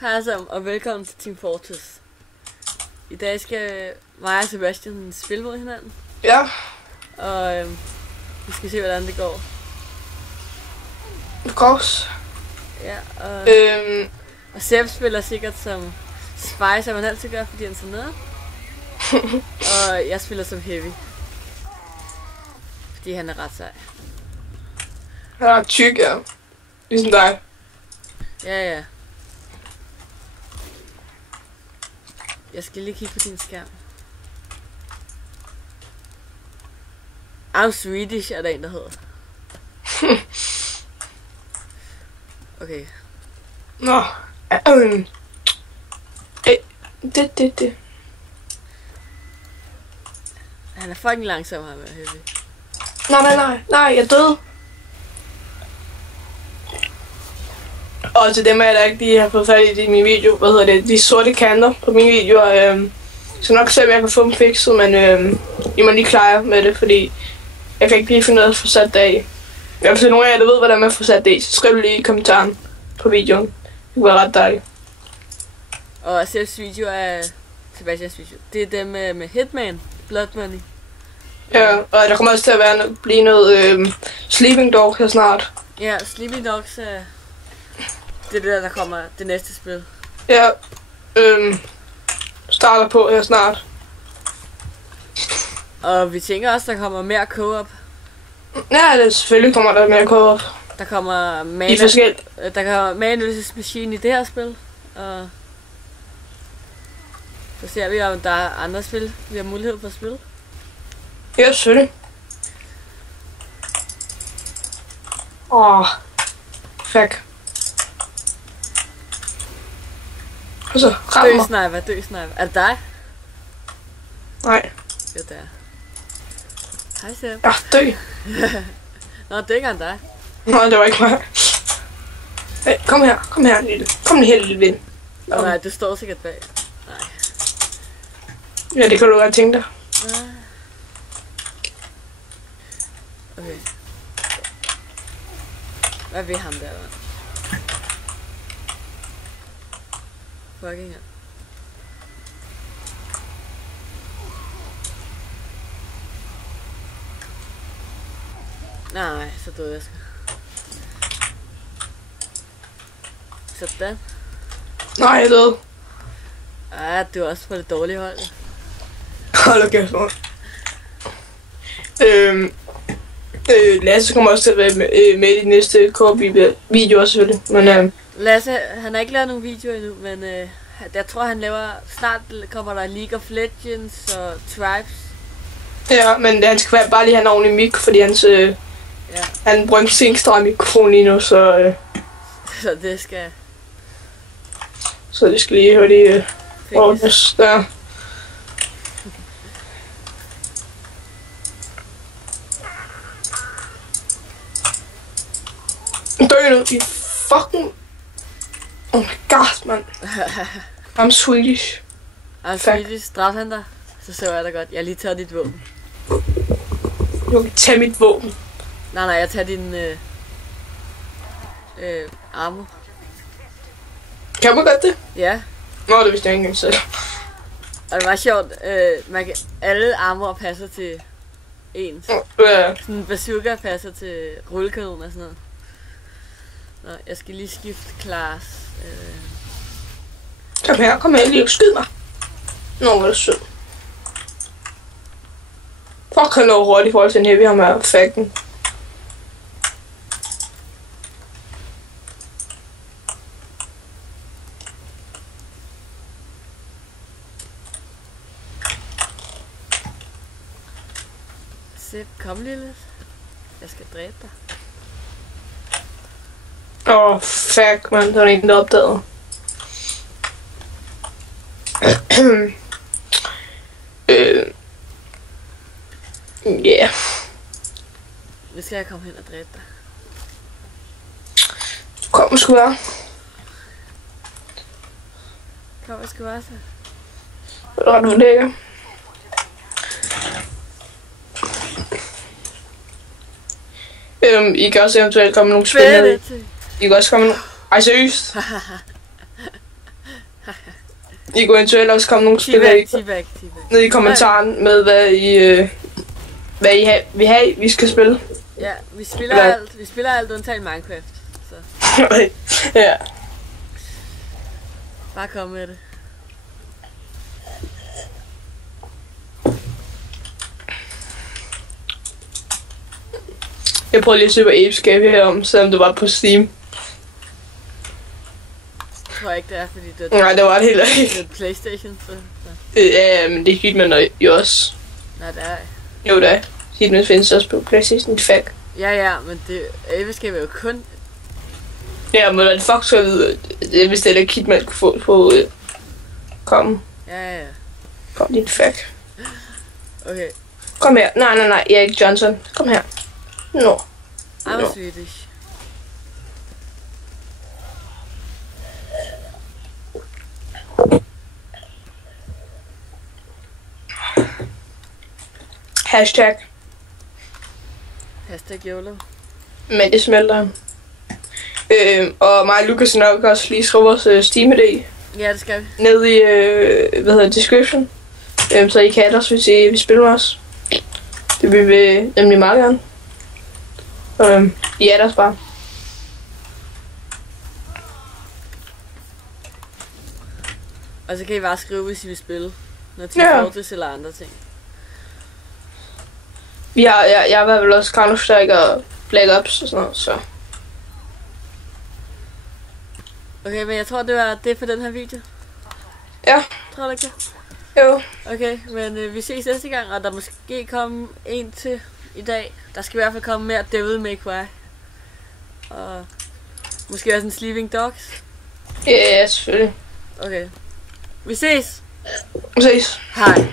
Hej sammen, og velkommen til Team Fortress. I dag skal mig og Sebastian spille mod hinanden. Ja. Og vi skal se, hvordan det går. Of course. Ja, og Seb spiller sikkert som Spy, som han altid gør, fordi han er sådan noget. Og jeg spiller som Heavy. Fordi han er ret sej. Han er tyk, ja. Ligesom dig. Ja. Jeg skal lige kigge på din skærm. I'm Swedish er der en, der hedder. Okay. Nå. Det. Han er fucking langsom, ham er Heavy. Nej, jeg døde. Og til dem af jer, der ikke lige har fået fat i min video, de sorte kanter på min video, så nok se, om jeg kan få dem fikset, men I må lige klare med det, fordi jeg kan ikke lige finde noget at få sat det af. Hvis der er nogen af jer, der ved, hvordan man får sat det af, så skriv lige i kommentaren på videoen. Det kunne være ret dejligt. Og Sebs video er Sebastians video. Det er dem med Hitman, Blood Money. Ja, og der kommer også til at blive noget Sleeping Dog her snart. Ja, Sleeping Dogs er det der kommer det næste spil. Ja, starter på her snart. Og vi tænker også, der kommer mere co-op. Ja, det selvfølgelig kommer der mere co-op. Der kommer Man vs. Machine i det her spil. Og så ser vi, om der er andre spil, vi har mulighed for at spille. Ja, selvfølgelig. Fuck. Og så rammer. Dø sniper. Er det dig? Nej. Jo, det er. Hej, Seb. Ja, dø. Nå, det er ikke engang dig. Nej, det var ikke mig. Hey, kom her, lille. Kom her, lille ven. Nej, du står sikkert bag. Nej. Ja, det kan du godt tænke dig. Okay. Hvad vil ham der, mand? Fucking hell. Nej, så døde jeg sgu. Sådan. Nej, jeg er død. Du er også på det dårlige hold. Hold da kæft, man. Lasse kommer også til at være med i de næste co-op-videoer selvfølgelig. Men, Lasse, han har ikke lavet nogen videoer endnu, men jeg tror han laver, snart kommer der League of Legends og Tribes. Ja, men han skal bare lige have en ordentlig mic, fordi han bruger en Singstar mikrofon lige nu, så det skal... Så det skal lige høre de ordentligt der. Dø nu, I fucking... Oh my god, man. I'm Swedish. I'm Swedish. Straf han dig? Så jeg dig godt. Jeg har lige taget dit våben. Du kan tage mit våben. Nej, jeg tager din armor. Kan man godt det? Ja. Nå, det vidste jeg ikke engang selv. Og det var sjovt. Alle armor passer til ens. Ja. Sådan en bazooka passer til rullekanon og sådan noget. Nå, jeg skal lige skifte class. Kom her, lige skyd mig. Nå, hvor er det sød. Fuck, han når hurtigt i forhold til en heavy, ham er fucking. Seb, kom lige lidt. Jeg skal dræbe dig. Fuck, man. Der er en, der opdagede. Yeah. Nu skal jeg komme hen og dræbe dig. Kom, sgu være. Kom, jeg skal være så. Hvad er det, du lægger? I kan også eventuelt komme nogle spændende. I kan også komme nogle... Ej, seriøst? I kunne eventuelt også komme nogle spillere ned i kommentaren med, hvad I vil have, vi skal spille. Ja, vi spiller alt undtagen Minecraft. Så. Ja. Bare kom med det. Jeg prøvede lige at se på Apescape herom, selvom det var på Steam. Jeg tror ikke, det er, fordi det er... Nej, det var det heller ikke. Det er PlayStation, så... Ja, men det er Hitman jo også. Nej, det er... Jo, det er. Hitman findes også på PlayStation, fuck. Ja, men det... Apescape er jo kun... Ja, men hvad fuck skal jeg vide, hvis det er Hitman kunne få på... Kom. Ja. Kom, din fuck. Okay. Kom her. Nej, Erik Johnson. Kom her. No. I'm Swedish. Hashtag YOLO. Men det smelter. Og mig og Lukas nok også lige skrive vores Steam-idé. Ja, det skal vi. Ned i, description. Så I kan ellers, hvis I vil spille med os. Det vil vi nemlig meget gerne. I er ellers bare. Og så kan I bare skrive, hvis I vil spille. Når T-Fortress eller andre ting. Jeg har vel også Counter-Strike og Black Ops og sådan noget, så... Okay, men jeg tror, det var det for den her video. Ja. Tror du ikke det? Jo. Okay, men vi ses næste gang, og der måske komme en til i dag. Der skal i hvert fald komme mere Devil May Cry. Og måske også en Sleeping Dogs. Ja, selvfølgelig. Okay. Vi ses! Vi ses. Hej.